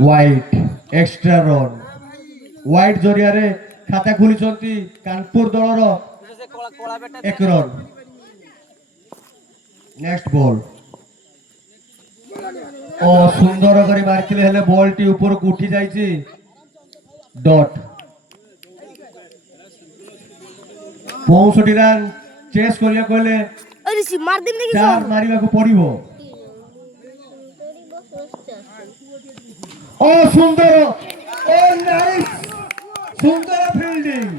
White extra run white जरिया खाता खोली कानपुर दलर एक रन नेक्स्ट बॉल ओ सुंदर करी मारथिले हेले बॉल टी ऊपर को उठी जाईची डॉट 65 रन चेस करिया कहले अरे सी मार दिन देखि चार मारिबा को पड़िबो ओ सुंदर ओ नाइस सुंदर फील्डिंग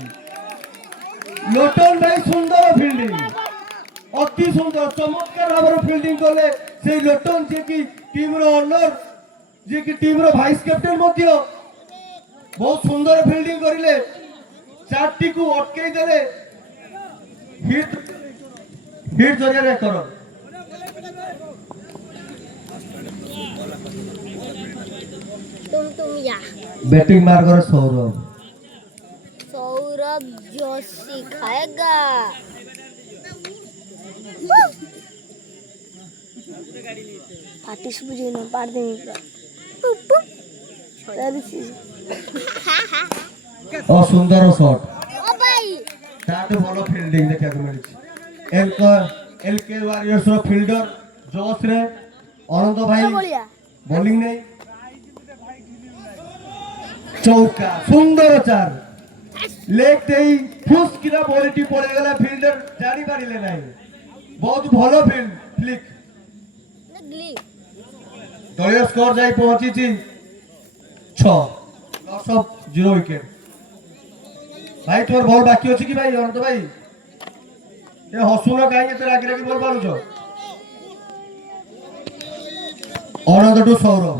लोटन भाई सुंदर फील्डिंग अति सुंदर चमत्कार भाव फील्डिंग कले से लोटन जे की टीम रो ओनर जे की टीम रो वाइस कैप्टन मध्य बहुत सुंदर फील्डिंग करिले चारटी को अटके देले हिट हिट जरिया रे करो तुम या बैटिंग मार कर सौरभ सौरभ जोशी खाएगा पार्टिस बुझे ना पार देंगे ओ सुंदर शॉट ओ भाई ताटे भलो फील्डिंग देखा को मिली एलके वॉरियर्स रो फील्डर जोश रे अनंत भाई बॉलिंग नहीं चौका सुंदर चार लेग देई फुस किरा बॉल टी पड़े गला फील्डर जानी पारिले नहीं बहुत भलो फील्ड फ्लिक दलीय स्कोर जाई पहुंची छी 6 लॉस ऑफ 0 विकेट भाई तोर बॉल बाकी अछि कि भाई अनंत भाई ए हसुनो काहे एते रागी रागी बॉल मारुछो Anant to Saurabh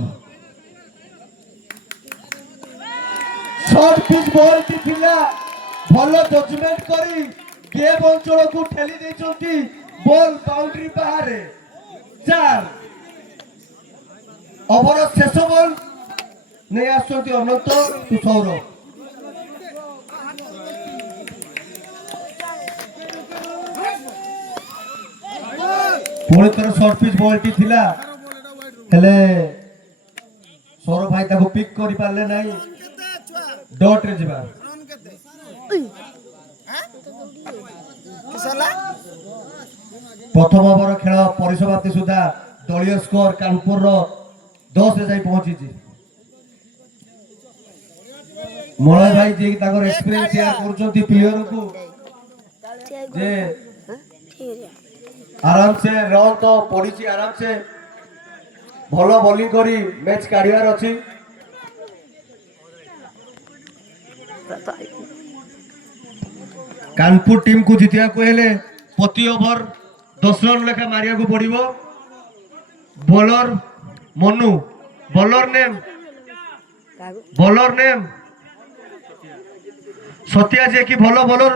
short pitch ball टी थिला भलो जजमेंट करी गेम अंचल को ठेली देचंती बॉल बाउंड्री बाहर 4 ओवर शेष बॉल नहीं आसंती अनंत टू सौरभ पुणी थोड़ा शॉर्ट पिच बॉल टी थिला हेले सौरभ भाई ताको पिक करि पारले नाही डॉट रे जिबा प्रथम ओवर खेल परिसमाप्ति सुधा दलीय स्कोर कानपुर रो 10 रे जाई पहुंची छी मोळय भाई जे ताकर एक्सपीरियंस शेयर करछंती प्लेयर को जे आराम से रन तो पड़ी छी आराम से भलो बॉलिंग करी मैच काढिवार अछि कानपुर टीम को जितिया को हेले प्रति ओवर 10 रन लेखा मारिया को पड़िबो बॉलर मनु बॉलर नेम सत्या जे की भलो बॉलर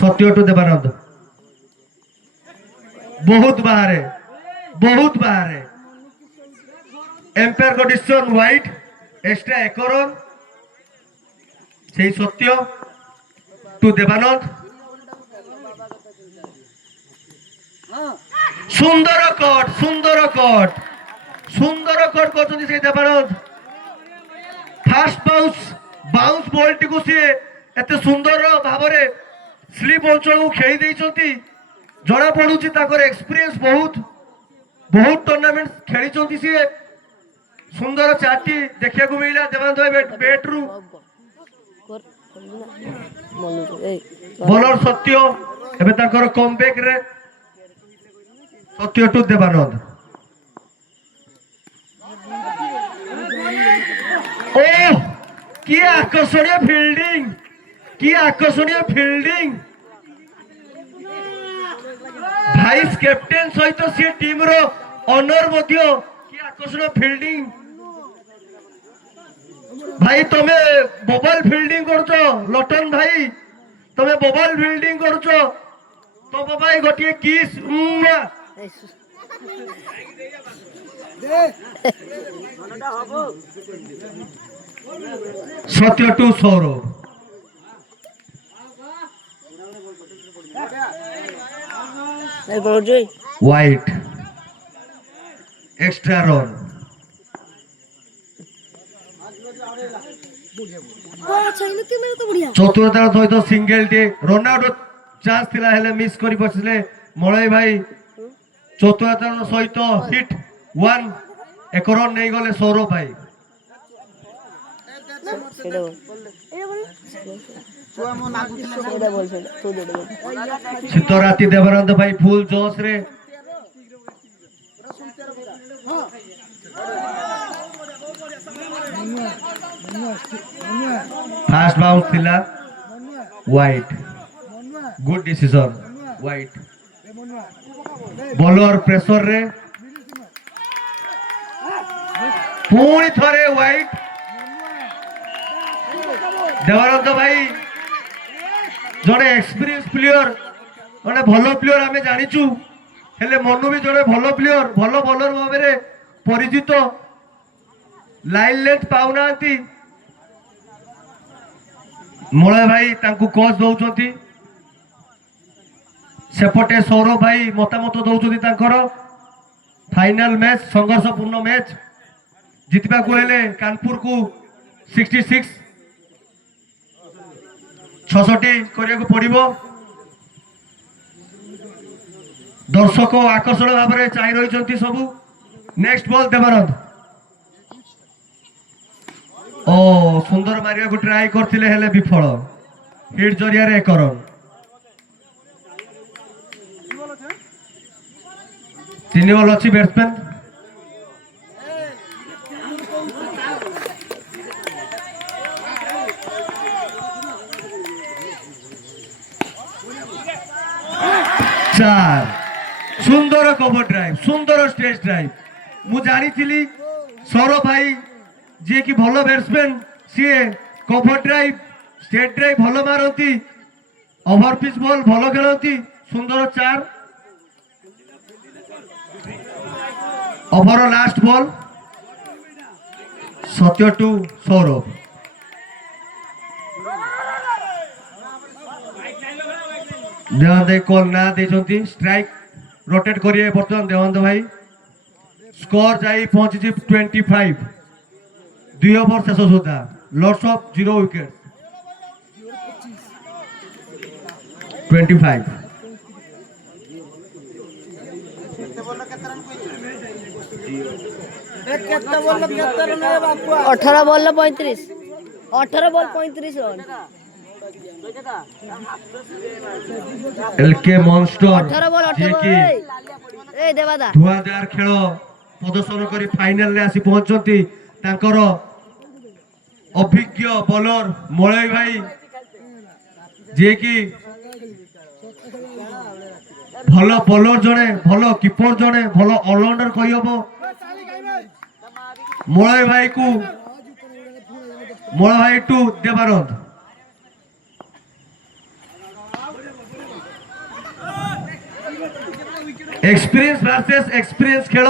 सत्य टू देवानंद बहुत बाहर एम्पायर को डिसीजन व्हाइट एक्स्ट्रा 1 रन से सत्य टू देवानंद सुंदर कट करछन्ती से देवानंद फास्ट बाउंस बॉल टी को से एते सुंदर भाबरे स्लीप अंचल को खेली देइछन्ती जणा पडुची ताकर एक्सपीरियंस बहुत टूर्नामेंट खेली चंती से सुंदर चारटी देखिया को मिला देवानंद भाई बैट रु बॉलर सत्य एबे ताकर कमबैक रे सत्य टू देवानंद ओ की आकर्षणीय फील्डिंग भाइस कैप्टेन सहित सी टीम रो ऑनर मध्य की आकर्षणीय फील्डिंग भाई तमे बबल फील्डिंग करछो लटन भाई तमे बबल फील्डिंग करछो तो भाई गोटिए किस Satya to Saurabh wide extra run चतुर्थार सहित सिंगल टी रन आउट चांस थिला हेले मिस करि बसिले मळई भाई चतुर्थार सहित हिट 1 एक रन नहीं गले सौरभ भाई शीत राति देवानंद भाई फुल जोश रे फास्ट बाउंस थिला white good decision white bowler pressure रे पुणी थरे वाइट देवानंद भाई जड़े एक्सपीरियंस प्लेयर माने भलो प्लेयर आमे जानिचु हेले मनु भी जड़े भलो प्लेयर भलो बॉलर भाबरे परिचित लाइन लेंथ पाउनांती मळय भाई तांकु कोच दउचंती सेपटे सौरभ भाई मतामत दउचंती तांकर फाइनल मैच संघर्षपूर्ण मैच जितबा को हेले कानपुर को 66 66 करिया को पड़िबो दर्शक आकर्षण भाव में चाहि रही सबू नेक्स्ट बॉल देवानंद ओ सुंदर मारिया को ट्राई करथिले हेले विफल हिट जरिया रे एक रन 3 बॉल अछि बैट्समैन चार सुंदर कवर ड्राइव सुंदर स्टेज ड्राइव मु जानी थिली सौरभ भाई जे कि भलो बैट्समैन सी कवर ड्राइव स्टेज ड्राइव भलो मारती ओवर पिच बॉल भलो खेलती सुंदर चार ओवर लास्ट बॉल सत्य टू सौरभ देवानंद कॉल ना देचंती स्ट्राइक रोटेट करिए बर्तमान देवानंद भाई स्कोर जाई पहुंची 25 2 ओवर शेष सुधा lots of 0 wicket 25 18 ball 35 18 ball 35 run LK monster 18 ball 18 ball ए देवादा धुआधार खेल प्रदर्शन करी फाइनल रे आसी पहुंचती तांकर अभिज्ञ बॉलर मळई भाई जे कि भलो बॉलर जणे भलो कीपर जणे भलो ऑलराउंडर कहि हबो मळई भाई को मळई भाई टू देवानंद एक्सपीरियंस वर्सेस एक्सपीरियंस खेल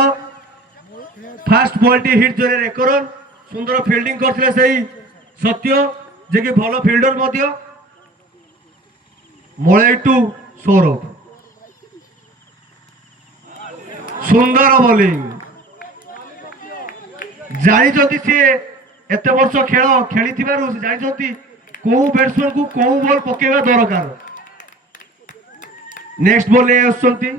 फास्ट बॉल टी हिट जरे एक रन सुंदर फील्डिंग करथिले सही सत्य जे कि भलो फील्डर मध्य मळे टू सौरभ सुंदर बॉलिंग जानि जति से एते वर्ष खेल खेली थिबारु जानि जति को बैट्समैन को को बॉल पकेबा दरकार नेक्स्ट बॉल ले आसंती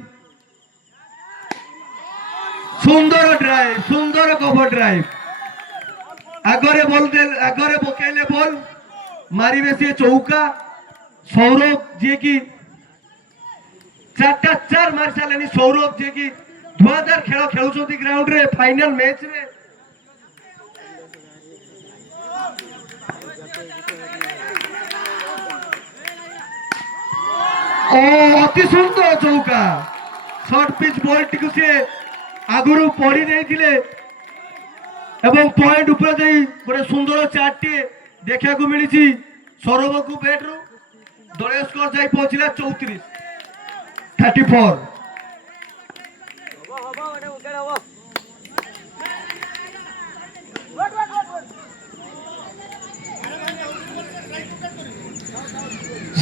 सुंदर ड्राइव सुंदर कवर ड्राइव आगरे बॉल आगरे पकेले बॉल मारिबे से चौका सौरभ जे कि चारटा चार मार सालेनी सौरभ जे कि धुआंधार खेल खेलुछंती ग्राउंड रे फाइनल मैच रे ओ अति सुंदर चौका शॉर्ट पिच बॉल टिकु से आगुरु पड़ी नहीं थिले एवं पॉइंट ऊपर देई गोटे सुंदर चारटी देखा को मिली सौरभ को बैट रु दल स्कोर जाई पहुंचला 34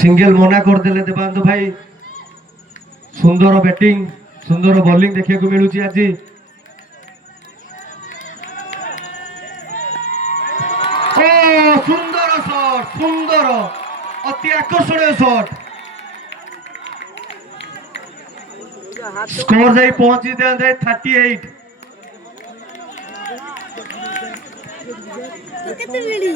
सिंगल मना कर देले देवानंद भाई सुंदर बैटिंग सुंदर बॉलिंग देखा को मिलूची आज অতি আকর্ষণীয় শট স্কোর যাই পৌঁছি দেওয়া যায় 38 କେତେ ମିଳି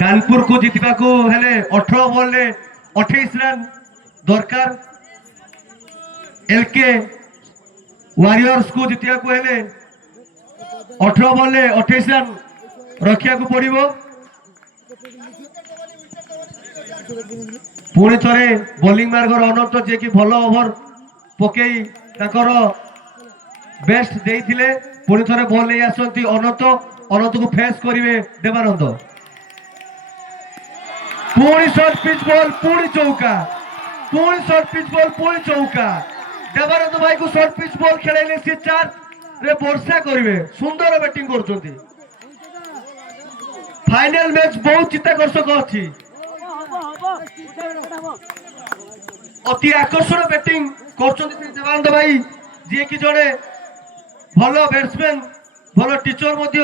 कानपुर को जीतवा को हेले 18 बॉल रे 28 रन दरकार एलके वॉरियर्स को जीतवा को हेले 18 बॉल रे 28 रन रखिया को पड़िबो पुणी थरे बॉलिंग मार्गर अनंत जे कि भलो ओवर पकेई ताकर बेस्ट देइथिले पुणी थरे बॉल ले आसंती अनंत अनंत को फेस करिवे देवानंद पुणी शॉर्ट पिच बॉल पुणी चौका पुणी शॉर्ट पिच बॉल पुणी चौका देवानंद भाई को शॉर्ट पिच बॉल खेलाइले से 4 रे वर्षा करिवे सुंदर बैटिंग करछंती फाइनल मैच बहुत चित्ताकर्षक अछि अति आकर्षण बैटिंग करछंती देवानंद भाई जे कि जड़े भलो बैट्समैन भलो टीचर मध्य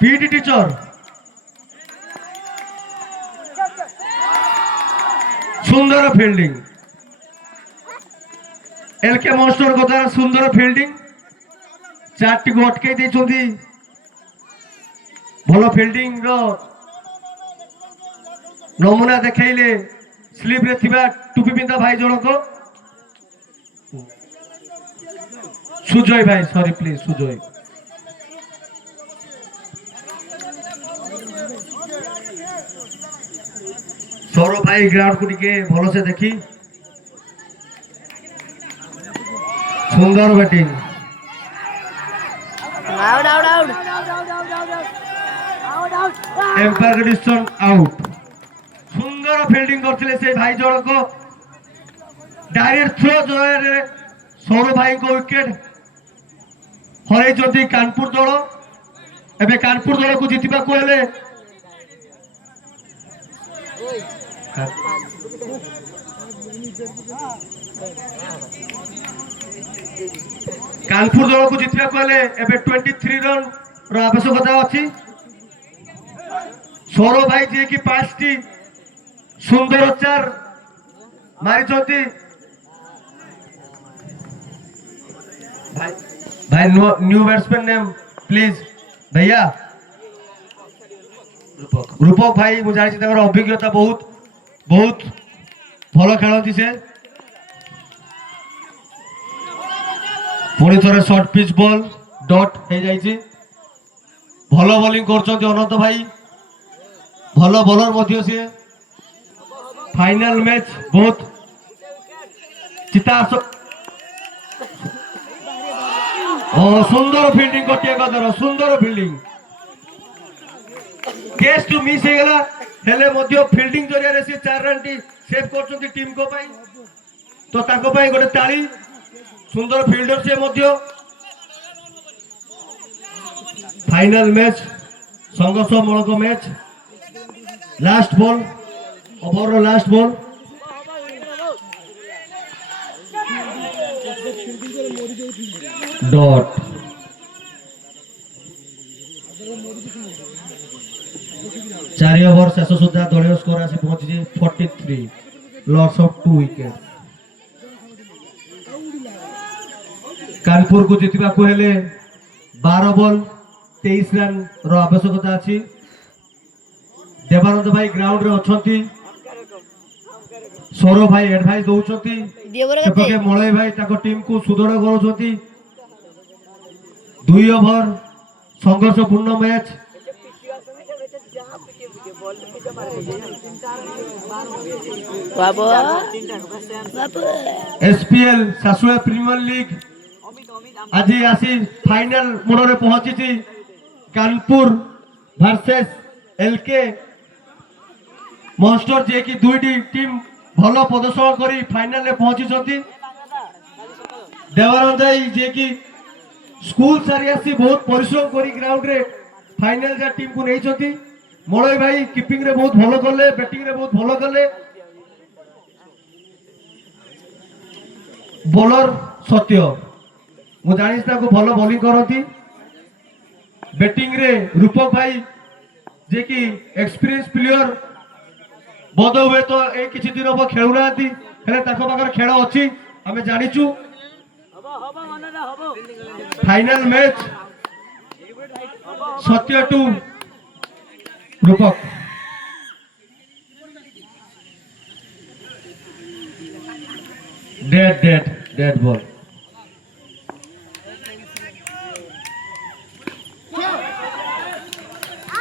पीटी टीचर सुंदर फील्डिंग एलके मॉन्स्टर को द्वारा सुंदर फील्डिंग 4 को अटके देछंती भलो फील्डिंग रो नमूना देखाइले स्लीप रे थिबा टुपी पिंदा भाई जनक सुजय भाई सॉरी प्लीज सुजय सौरभ भाई ग्राउंड को टिके भलो से देखी Sundar batting out out out umpire decision out Sundar fielding करथिले से भाई जनक डायरेक्ट थ्रो जरे सौरभ भाई को विकेट हरै जति कानपुर दल एबे कानपुर दल को जीतिबा को हेले कानपुर दल को जीतिबा को हेले एबे 23 रन रो आवश्यकता अछि सौरभ भाई जे कि 5 टी सुंदर 4 मारी जति भाई भाई न्यू बैट्समैन नेम प्लीज भैया रूपक भाई मुझे जानी ताकर अभिज्ञता बहुत बहुत भलो खेलती से पुणी थोड़े शॉर्ट पिच बॉल डॉट हो जाइए भलो बॉलिंग करछंती अनंत भाई भलो बॉलर मध्य से फाइनल मैच बहुत चिता सुंदर फील्डिंग गोटे कदर सुंदर फील्डिंग केस टू मिस हे गला हेले मध्य फील्डिंग जरिया रे से 4 रन टी सेव करछंती टीम को पाई तो ताको पाई गोटे ताली सुंदर फील्डर से मध्य फाइनल मैच संघर्ष मूलक match last ball over last ball dot चारि ओवर शेष सुधा दलीय स्कोर आसी पहुंची 43 लॉस ऑफ 2 विकेट कानपुर को जीतवा को हेले 12 बॉल 23 रन रो आवश्यकता अछि देवानंद भाई ग्राउंड रे अछंती सौरभ भाई एडवाइस दउछंती सेपके मलय भाई ताको टीम को सुदृढ़ करूछंती 2 ओवर संघर्षपूर्ण मैच एसपीएल सासुआ प्रीमियर लीग आज आसी फाइनल मोड़ रे पहुंची कानपुर वर्सेस एलके मॉन्स्टर जे कि दुईटी टीम भलो प्रदर्शन करी फाइनल रे पहुंची देवानंद जे कि स्कूल सारी आसी बहुत परिश्रम करी ग्राउंड रे फाइनल जा टीम को नहीं मलय भाई कीपिंग रे बहुत भलो कले बैटिंग रे बहुत भलो कले बॉलर सत्य मु जानी ताको भलो बॉलिंग करती बैटिंग रे रूपक भाई जे कि एक्सपीरियंस प्लेयर बोध हुए तो ए किछि दिन हम खेलु नाती हेले ताको पाकर खेल अछि हमें जानिचु फाइनल मैच सत्य टू रूपक डेड बॉल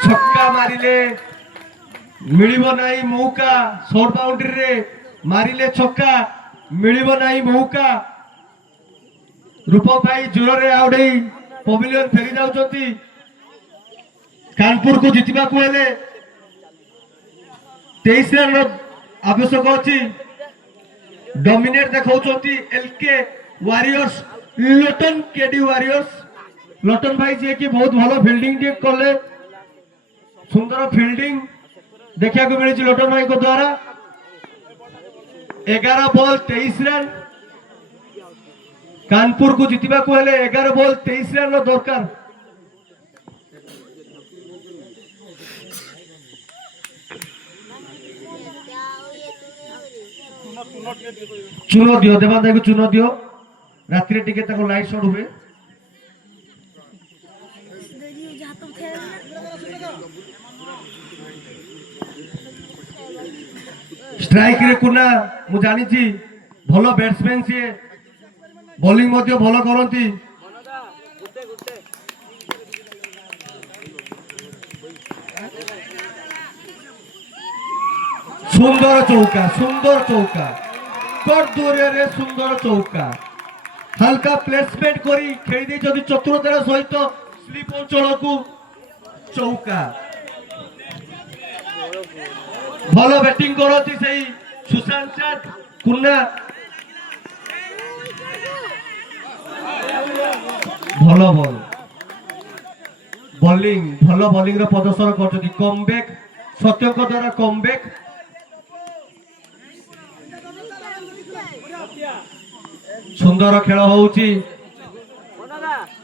छक्का मारिले मिलिबो नाही मौका शॉर्ट बाउंड्री रे मारिले छक्का मिलिबो नाही मौका रूपक भाई जोर रे आउडे पवेलियन फेरी जाउछंती कानपुर को जितिबा को हेले 23 रन आवश्यक अछि डोमिनेट देखाउछंती LK warriors Lotan KD warriors Lotan भाई जे कि बहुत भलो फील्डिंग टे करले सुंदर फील्डिंग देखा को मिली लोटन भाई को द्वारा 11 बॉल 23 रन कानपुर को जितिबा को हेले 11 बॉल 23 रन रो दरकार चुनो दियो देवान भाई को चुनो दियो रात्रि टिके ताको लाइट शॉट हुए स्ट्राइक रे कुना मु जानी छी भलो बैट्समैन से बॉलिंग मध्य भलो करंती सुंदर चौका कट दूरे रे सुंदर चौका हल्का प्लेसमेंट करी खेली दे जदी चतुरतार सहित स्लिप अंचल को चौका भलो बैटिंग करती सही सुशांत चांद कुन्ना भलो बॉल बॉलिंग भलो बॉलिंग रो प्रदर्शन करछथि कमबैक सत्यक द्वारा कमबैक सुंदर खेल होउची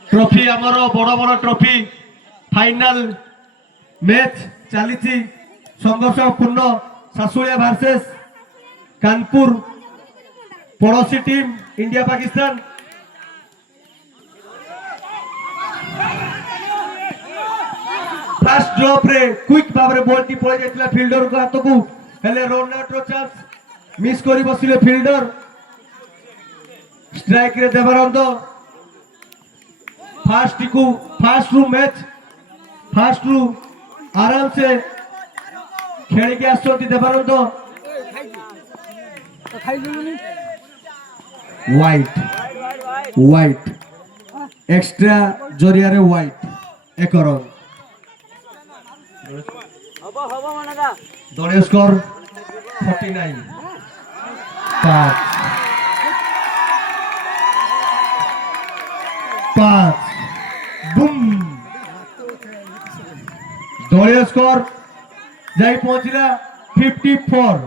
ट्रॉफी हमरो बड़ बड़ ट्रॉफी फाइनल मैच चलीची संघर्षपूर्ण सासुलिया वर्सेस कानपुर पड़ोसी team India Pakistan fast drop रे क्विक भाबरे बॉल टी पळे जायतिला फील्डर को हाथ को हेले रन आउट रो चांस मिस करी बसिले फील्डर स्ट्राइक रे देवानंद फास्ट रू मैच फास्ट रू आराम से खेल के आसती देवानंद व्हाइट एक्स्ट्रा जरिया रे व्हाइट एक रन दलीय स्कोर 49 5 बुम दलीय स्कोर जाई पहुंचला 54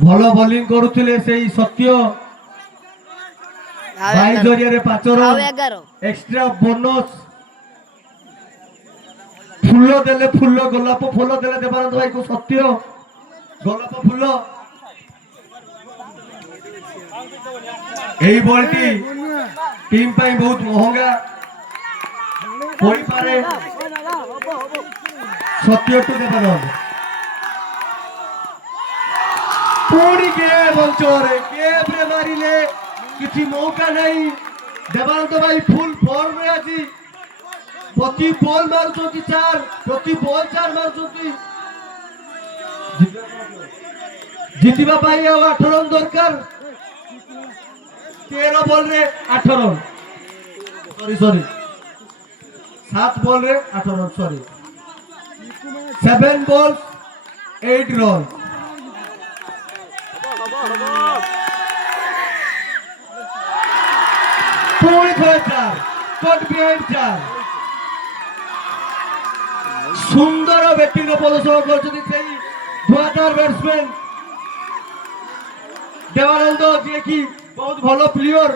भलो बॉलिंग करुथिले सेही सत्य भाई जरिया रे 5 रन एक्स्ट्रा बोनस फुल्ल देले फुल्ल गोलाप फुल्ल देले देवानंद भाई को सत्य गोलाप फुल्ल এই বলটি টিম পাই বহুত মহঙ্গা হই পারে সত্য টু দেবানন্দ পুরি কে বঞ্চরে কে রে মারিলে কিছু মৌকা নাই দেবানন্দ ভাই ফুল ফর্ম রে আছে প্রতি বল মারুচନ୍ତି 4 প্রতি বল 4 মারুচନ୍ତି জিতিবা পাই আর 8 রান দরকার 13 बॉल रे 8 रन सॉरी 7 बॉल रे 8 रन सॉरी 7 balls 8 रन ପୁଣି ଥରେ 4 କଟ୍ ବିହାଇଣ୍ଡ 4 ସୁନ୍ଦର ବ୍ୟାଟିଂର ପ୍ରଦର୍ଶନ କରୁଛନ୍ତି ସେଇ ଧୁଆଧାର ବ୍ୟାଟ୍ସମ୍ୟାନ୍ ଦେବାନନ୍ଦ, ଯିଏକି ବହୁତ ଭଲ ପ୍ଲେୟର।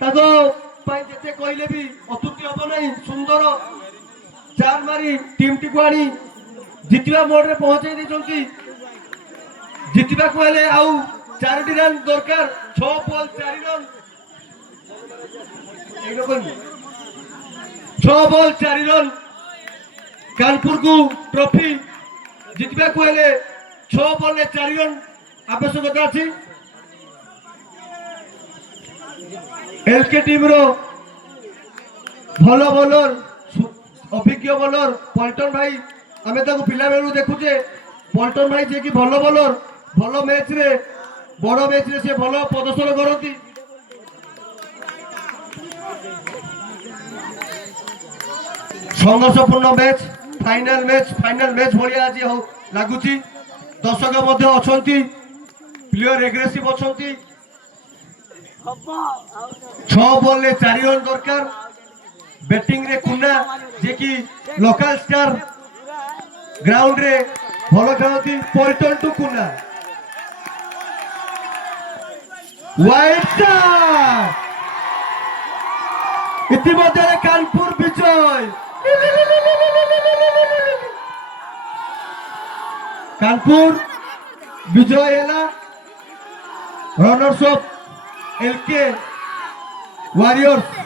ତାଙ୍କ ପାଇଁ ଯେତେ କହିଲେ ବି ଅତ୍ୟୁକ୍ତି ହବ ନାହିଁ। ସୁନ୍ଦର 4 ମାରି ଟିମଟିକୁ ଆଣି ଜିତିବା ମୋଡରେ ପହଞ୍ଚାଇ ଦେଇଛନ୍ତି। ଜିତିବାକୁ ହେଲେ ଆଉ 4ଟି ରନ୍ ଦରକାର। 6 ବଲ୍ 4 ରନ୍, 6 ବଲ୍ 4 ରନ୍। କାନପୁରକୁ ଟ୍ରଫି ଜିତିବାକୁ ହେଲେ 6 ବଲ୍ରେ 4 ରନ୍ ଆବଶ୍ୟକତା ଅଛି। ଏଲକେ ଟିମ୍ର ଭଲ ବୋଲର, ଅଭିଜ୍ଞ ବୋଲର ପଲ୍ଟନ ଭାଇ, ଆମେ ତାକୁ ପିଲାବେଳୁ ଦେଖୁଛେ। ପଲ୍ଟନ ଭାଇ ଯିଏକି ଭଲ ବୋଲର, ଭଲ ମ୍ୟାଚରେ, ବଡ଼ ମ୍ୟାଚରେ ସେ ଭଲ ପ୍ରଦର୍ଶନ କରନ୍ତି। ସଂଘର୍ଷପୂର୍ଣ୍ଣ ମ୍ୟାଚ୍, ଫାଇନାଲ ମ୍ୟାଚ୍ ଭଳିଆ ଆଜି ଲାଗୁଛି। ଦର୍ଶକ ମଧ୍ୟ ଅଛନ୍ତି, ପ୍ଲେୟର ଏଗ୍ରେସିଭ ଅଛନ୍ତି। 6 ବଲ୍ରେ 4 ରନ୍ ଦରକାର। ବ୍ୟାଟିଂରେ କୁନା, ଯିଏକି ଲୋକାଲ ଷ୍ଟାର, ଗ୍ରାଉଣ୍ଡରେ ଭଲ ଖେଳନ୍ତି। ପଲ୍ଟନ ଟୁ କୁନା, ୱାଇଡ୍ ଶଟ୍। ଇତିମଧ୍ୟରେ କାନପୁର ବିଜୟ। कानपुर विजय है। Runners of LK warriors